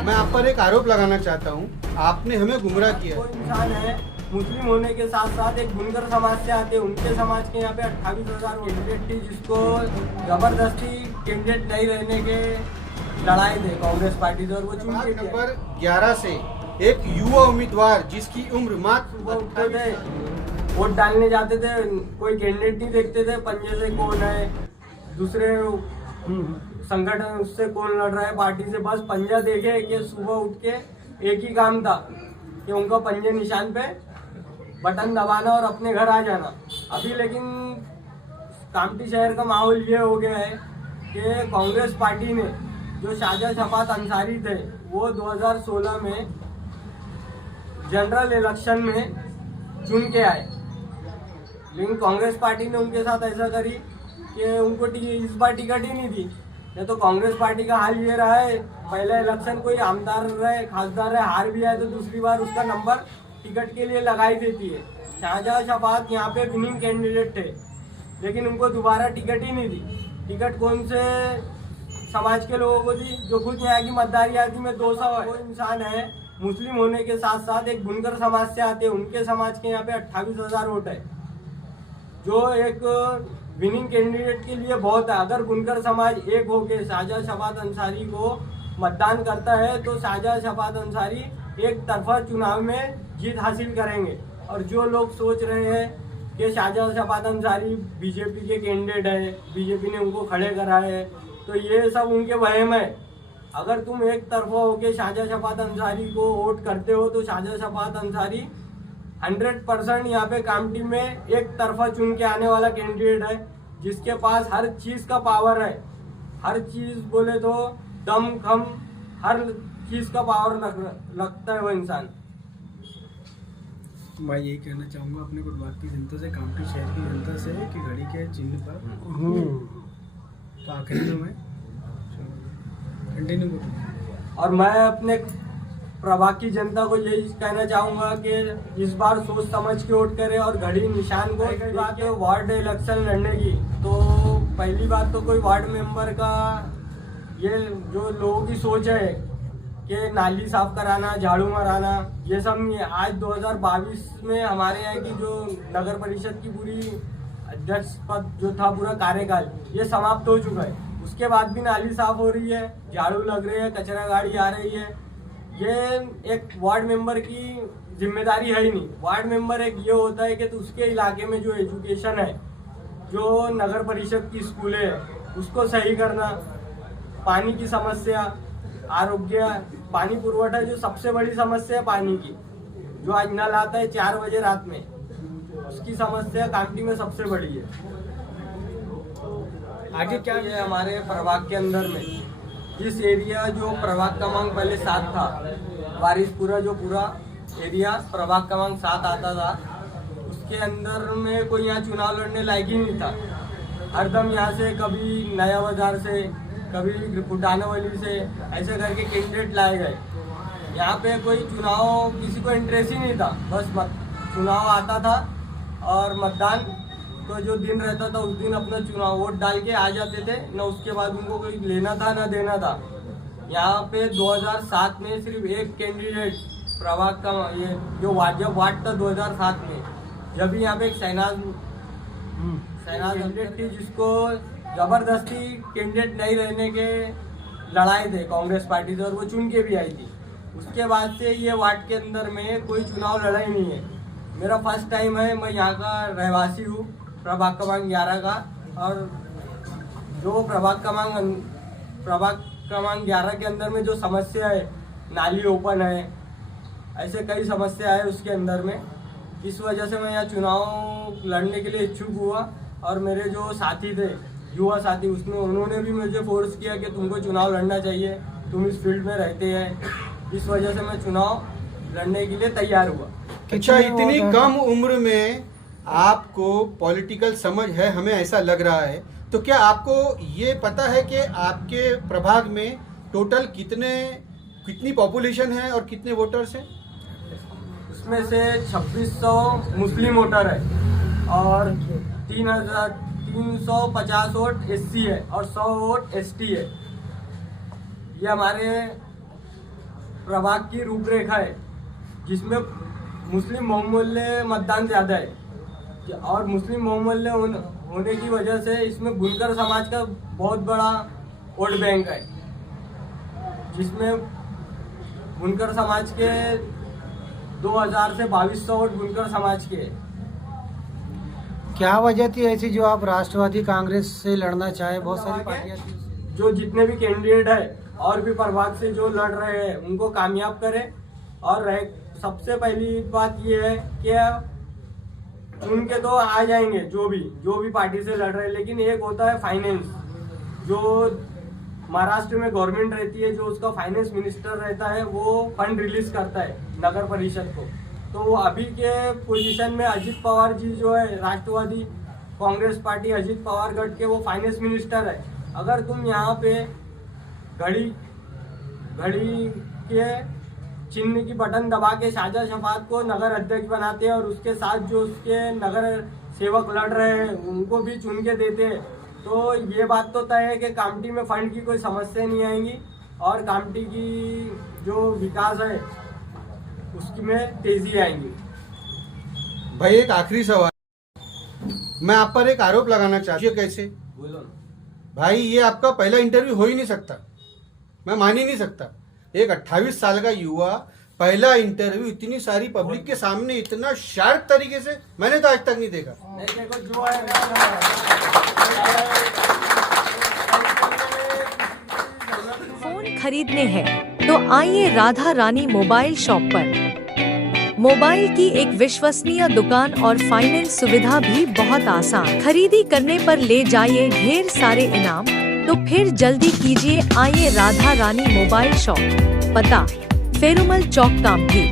मैं आप पर एक आरोप लगाना चाहता हूँ, आपने हमें गुमराह किया। कोई इंसान है मुस्लिम होने के साथ साथ एक बुनकर समाज से आते, उनके समाज के यहाँ पे 28,000 कैंडिडेट थी, जिसको जबरदस्ती कैंडिडेट नहीं रहने के लड़ाई थे कांग्रेस पार्टी से, और वो चुन के नंबर 11 से एक युवा उम्मीदवार जिसकी उम्र मात्र सुबह उठते थे, वोट डालने जाते थे, कोई कैंडिडेट नहीं देखते थे पंजे से कौन है, दूसरे संगठन उससे कौन लड़ रहा है पार्टी से, बस पंजा देखे कि सुबह उठ के एक ही काम था कि उनका पंजे निशान पे बटन दबाना और अपने घर आ जाना। अभी लेकिन कामठी शहर का माहौल ये हो गया है कि कांग्रेस पार्टी ने जो शाहजहां शफात अंसारी थे वो 2016 में जनरल इलेक्शन में चुन के आए, लेकिन कांग्रेस पार्टी ने उनके साथ ऐसा करी कि उनको इस बार टिकट ही नहीं दी। नहीं तो कांग्रेस पार्टी का हाल ये रहा है, पहला इलेक्शन कोई आमदार रहे खासदार रहे हार भी आए तो दूसरी बार उसका नंबर टिकट के लिए लगाई देती है। शाहजहां शफात यहाँ पे विनिंग कैंडिडेट थे, लेकिन उनको दोबारा टिकट ही नहीं दी। टिकट कौन से समाज के लोगों को दी, जो खुद यहाँ की मतदारी आदि में 200 है। वो इंसान है मुस्लिम होने के साथ साथ एक बुनकर समाज से आते, उनके समाज के यहाँ पे 28,000 वोट है, जो एक विनिंग कैंडिडेट के लिए बहुत है। अगर बुनकर समाज एक होके शाहजहां शफात अंसारी को मतदान करता है तो शाहजहां शफात अंसारी एक तरफा चुनाव में जीत हासिल करेंगे। और जो लोग सोच रहे हैं कि शाहजहां शफात अंसारी बीजेपी के कैंडिडेट है, बीजेपी ने उनको खड़े करा है, तो ये सब उनके वहम है। अगर तुम एक तरफा होके शाहजहां शफात अंसारी को वोट करते हो तो शाहजहां शफात अंसारी 100% यहाँ पे कामठी में एक तरफा चुन के आने वाला कैंडिडेट है, जिसके पास हर चीज का पावर है। हर चीज बोले तो दम खम हर चीज का पावर लगता है वो इंसान। मैं यही कहना चाहूँगा अपने गुजराती जनता से, कामठी शहर की जनता से कि घड़ी के चिन्ह पर तो आखिरी में कंटिन्यू करूँ। और मैं अपने प्रभाग की जनता को यही कहना चाहूंगा कि इस बार सोच समझ के वोट करें और घड़ी निशान को। एक बात है वार्ड इलेक्शन लड़ने की, तो पहली बात तो कोई वार्ड मेंबर का ये जो लोगों की सोच है कि नाली साफ कराना, झाड़ू माराना, ये सब नहीं है। आज 2022 में हमारे यहाँ की जो नगर परिषद की पूरी अध्यक्ष पद जो था पूरा कार्यकाल ये समाप्त हो चुका है। उसके बाद भी नाली साफ हो रही है, झाड़ू लग रही है, कचरा गाड़ी आ रही है। ये एक वार्ड मेंबर की जिम्मेदारी है ही नहीं। वार्ड मेंबर एक ये होता है कि तो उसके इलाके में जो एजुकेशन है, जो नगर परिषद की स्कूलें है, उसको सही करना, पानी की समस्या, आरोग्य, पानी पुरवठा जो सबसे बड़ी समस्या है पानी की, जो आज नल आता है 4 बजे रात में, उसकी समस्या कामठी में सबसे बड़ी है। आगे क्या ये हमारे प्रभाग के अंदर में इस एरिया जो प्रभाग क्रमांक पहले 7 था, वारिसपुरा जो पूरा एरिया प्रभाग क्रमांक 7 आता था, उसके अंदर में कोई यहाँ चुनाव लड़ने लायक ही नहीं था। हरदम यहाँ से कभी नया बाजार से, कभी फुटानावली से ऐसे करके कैंडिडेट लाए गए। यहाँ पे कोई चुनाव किसी को इंटरेस्ट ही नहीं था, बस चुनाव आता था और मतदान तो जो दिन रहता था उस दिन अपना चुनाव वोट डाल के आ जाते थे, न उसके बाद उनको कोई लेना था न देना था। यहाँ पे 2007 में सिर्फ एक कैंडिडेट प्रभाग का ये जो जब वार्ड था 2007 में, जब भी यहाँ पे एक शहनाज कैंडिडेट थी, जिसको जबरदस्ती कैंडिडेट नहीं रहने के लड़ाई थे कांग्रेस पार्टी से, और वो चुन के भी आई थी। उसके बाद से ये वार्ड के अंदर में कोई चुनाव लड़ा ही नहीं है। मेरा फर्स्ट टाइम है, मैं यहाँ का रहवासी हूँ प्रभाग क्रमांक 11 का, और जो प्रभाग क्रमांक 11 के अंदर में जो समस्या है, नाली ओपन है, ऐसे कई समस्या है उसके अंदर में। इस वजह से मैं यहाँ चुनाव लड़ने के लिए इच्छुक हुआ, और मेरे जो साथी थे, युवा साथी, उन्होंने भी मुझे फोर्स किया कि तुमको चुनाव लड़ना चाहिए, तुम इस फील्ड में रहते हैं। इस वजह से मैं चुनाव लड़ने के लिए तैयार हुआ। अच्छा, इतनी कम उम्र में आपको पॉलिटिकल समझ है, हमें ऐसा लग रहा है। तो क्या आपको ये पता है कि आपके प्रभाग में टोटल कितनी पॉपुलेशन है और कितने वोटर्स हैं? उसमें से 2600 मुस्लिम वोटर है और 350 वोट एससी है और 100 वोट एसटी है। ये हमारे प्रभाग की रूपरेखा है जिसमें मुस्लिम बहुमूल्य मतदान ज़्यादा है और मुस्लिम बहुमूल्य होने की वजह से इसमें बुनकर समाज का बहुत बड़ा वोट बैंक है, जिसमें बुनकर समाज के 2000 से 2200 वोट बुनकर समाज के हैं। क्या वजह थी ऐसी जो आप राष्ट्रवादी कांग्रेस से लड़ना चाहे? बहुत सारी पार्टियां थी। जो जितने भी कैंडिडेट है और भी प्रभाग से जो लड़ रहे हैं उनको कामयाब करें। और सबसे पहली बात ये है कि चुन के तो आ जाएंगे जो भी पार्टी से लड़ रहे हैं, लेकिन एक होता है फाइनेंस। जो महाराष्ट्र में गवर्नमेंट रहती है, जो उसका फाइनेंस मिनिस्टर रहता है, वो फंड रिलीज करता है नगर परिषद को। तो अभी के पोजीशन में अजित पवार जी जो है राष्ट्रवादी कांग्रेस पार्टी अजित पवार गढ़ के, वो फाइनेंस मिनिस्टर है। अगर तुम यहाँ पे घड़ी के चिन्ह की बटन दबा के शाहजहां शफात को नगर अध्यक्ष बनाते हैं और उसके साथ जो उसके नगर सेवक लड़ रहे हैं उनको भी चुन के देते हैं, तो ये बात तो तय है कि कामठी में फंड की कोई समस्या नहीं आएगी और कामठी की जो विकास है उसकी में तेजी आएगी। भाई एक आखिरी सवाल, मैं आप पर एक आरोप लगाना चाहती हूँ। कैसे? बोलो। भाई ये आपका पहला इंटरव्यू हो ही नहीं सकता, मैं मान ही नहीं सकता। एक 28 साल का युवा पहला इंटरव्यू इतनी सारी पब्लिक के सामने इतना शार्प तरीके से मैंने तो आज तक नहीं देखा। देखो जो है फोन खरीदने हैं तो आइए राधा रानी मोबाइल शॉप पर। मोबाइल की एक विश्वसनीय दुकान और फाइनेंस सुविधा भी बहुत आसान। खरीदी करने पर ले जाइए ढेर सारे इनाम, तो फिर जल्दी कीजिए, आइए राधा रानी मोबाइल शॉप। पता फेरुमल चौक कामठी।